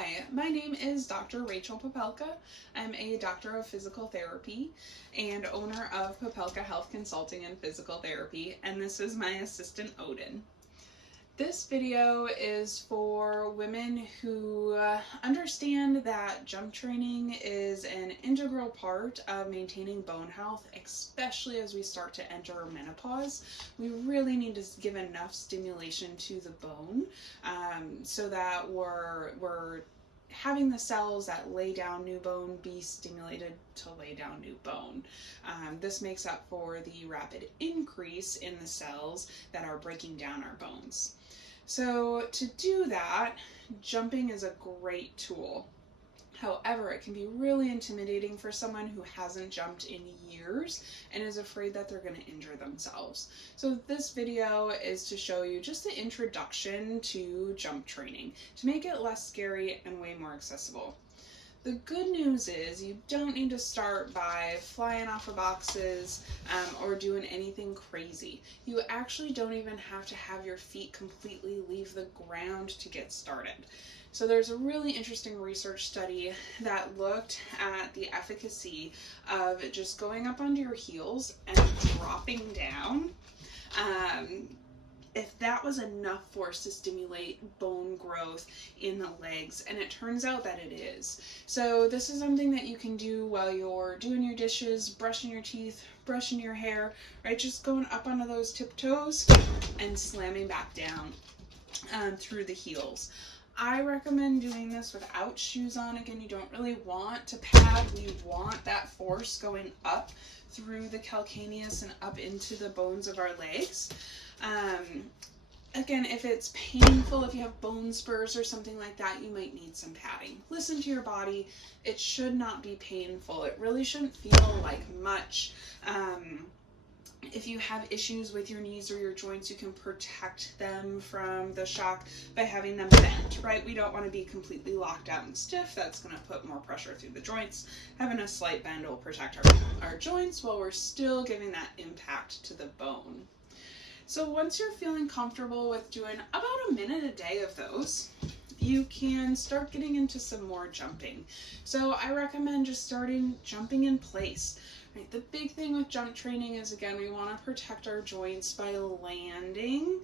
Hi, my name is Dr. Rachel Popelka. I'm a doctor of physical therapy and owner of Popelka Health Consulting and Physical Therapy, and this is my assistant Odin. This video is for women who understand that jump training is an integral part of maintaining bone health, especially as we start to enter menopause. We really need to give enough stimulation to the bone so that we're having the cells that lay down new bone be stimulated to lay down new bone. This makes up for the rapid increase in the cells that are breaking down our bones. So to do that, jumping is a great tool. However, it can be really intimidating for someone who hasn't jumped in years and is afraid that they're going to injure themselves. So this video is to show you just the introduction to jump training to make it less scary and way more accessible. The good news is you don't need to start by flying off of boxes or doing anything crazy. You actually don't even have to have your feet completely leave the ground to get started. So there's a really interesting research study that looked at the efficacy of just going up onto your heels and dropping down. If that was enough force to stimulate bone growth in the legs, and it turns out that it is. So this is something that you can do while you're doing your dishes, brushing your teeth, brushing your hair, right? Just going up onto those tiptoes and slamming back down through the heels. I recommend doing this without shoes on. Again, you don't really want to pad. We want that force going up through the calcaneus and up into the bones of our legs. Again, if it's painful, if you have bone spurs or something like that, you might need some padding. Listen to your body. It should not be painful. It really shouldn't feel like much. If you have issues with your knees or your joints, you can protect them from the shock by having them bent, right? We don't want to be completely locked out and stiff. That's going to put more pressure through the joints. Having a slight bend will protect our joints while we're still giving that impact to the bone. So once you're feeling comfortable with doing about a minute a day of those, you can start getting into some more jumping. So I recommend just starting jumping in place. Right, the big thing with jump training is, again, we want to protect our joints by landing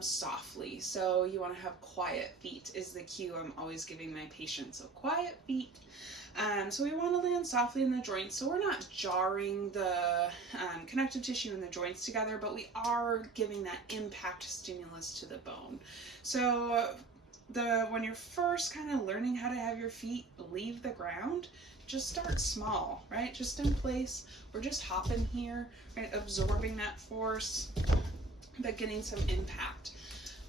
softly. So you want to have quiet feet is the cue I'm always giving my patients. So quiet feet. So we want to land softly in the joints, so we're not jarring the connective tissue and the joints together, but we are giving that impact stimulus to the bone. So when you're first kind of learning how to have your feet leave the ground, just start small, right? Just in place. We're just hopping here, right? Absorbing that force, but getting some impact.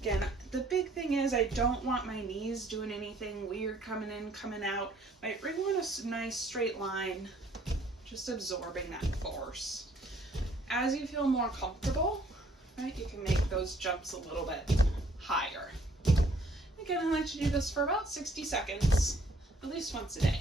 Again, the big thing is I don't want my knees doing anything weird coming in, coming out. I really want a nice straight line, just absorbing that force. As you feel more comfortable, right, you can make those jumps a little bit higher. Again, I like to do this for about 60 seconds, at least once a day.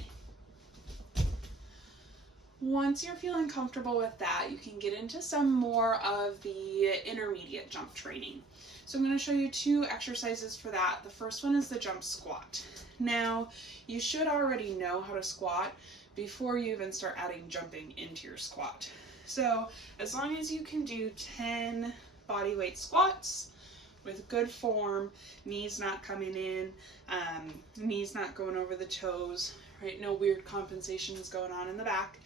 Once you're feeling comfortable with that, you can get into some more of the intermediate jump training. So I'm going to show you two exercises for that. The first one is the jump squat. Now, you should already know how to squat before you even start adding jumping into your squat. So as long as you can do 10 body weight squats with good form, knees not coming in, knees not going over the toes, right? No weird compensations going on in the back,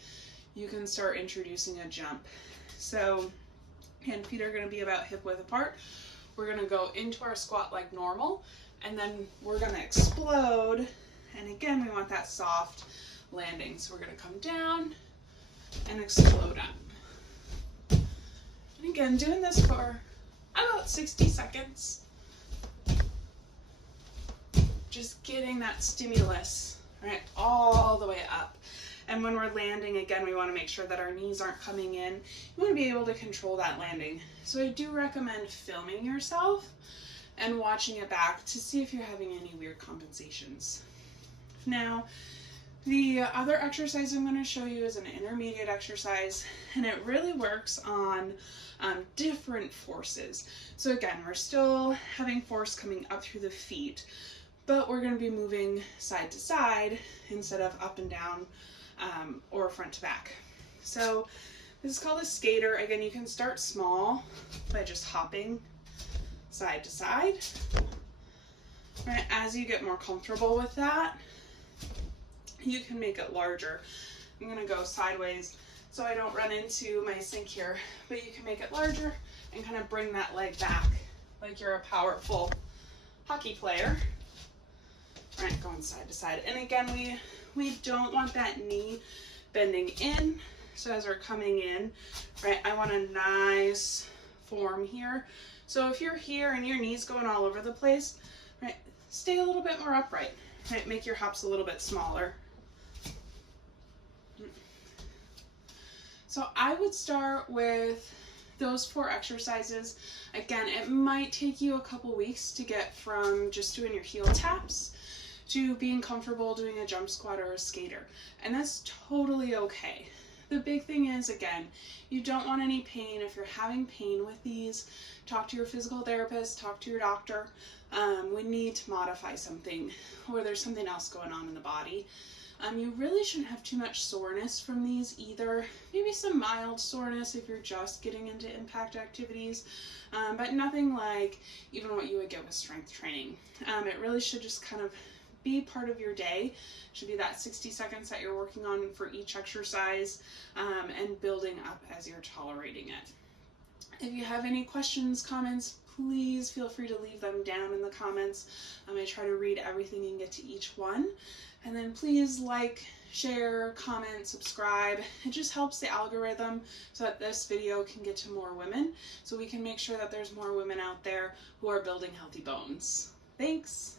you can start introducing a jump. So, and feet are going to be about hip width apart. We're going to go into our squat like normal, and then we're going to explode. And again, we want that soft landing. So we're going to come down and explode up. And again, doing this for about 60 seconds. Just getting that stimulus, right, all the way up. And when we're landing, again, we want to make sure that our knees aren't coming in. You want to be able to control that landing. So I do recommend filming yourself and watching it back to see if you're having any weird compensations. Now, the other exercise I'm going to show you is an intermediate exercise, and it really works on different forces. So again, we're still having force coming up through the feet, but we're going to be moving side to side instead of up and down or front to back. So this is called a skater. Again, you can start small by just hopping side to side. Right, as you get more comfortable with that, you can make it larger. I'm going to go sideways so I don't run into my sink here, but you can make it larger and kind of bring that leg back like you're a powerful hockey player. All right, going side to side. And again, we don't want that knee bending in. So as we're coming in, right, I want a nice form here. So if you're here and your knee's going all over the place, right, stay a little bit more upright. Right, make your hops a little bit smaller. So I would start with those 4 exercises. Again, it might take you a couple weeks to get from just doing your heel taps to being comfortable doing a jump squat or a skater. And that's totally okay. The big thing is, again, you don't want any pain. If you're having pain with these, talk to your physical therapist, talk to your doctor. We need to modify something, or there's something else going on in the body. You really shouldn't have too much soreness from these either. Maybe some mild soreness if you're just getting into impact activities, but nothing like even what you would get with strength training. It really should just kind of be part of your day. It should be that 60 seconds that you're working on for each exercise, and building up as you're tolerating it. If you have any questions, comments, please feel free to leave them down in the comments. I try to read everything and get to each one. And then please like, share, comment, subscribe. It just helps the algorithm so that this video can get to more women, so we can make sure that there's more women out there who are building healthy bones. Thanks.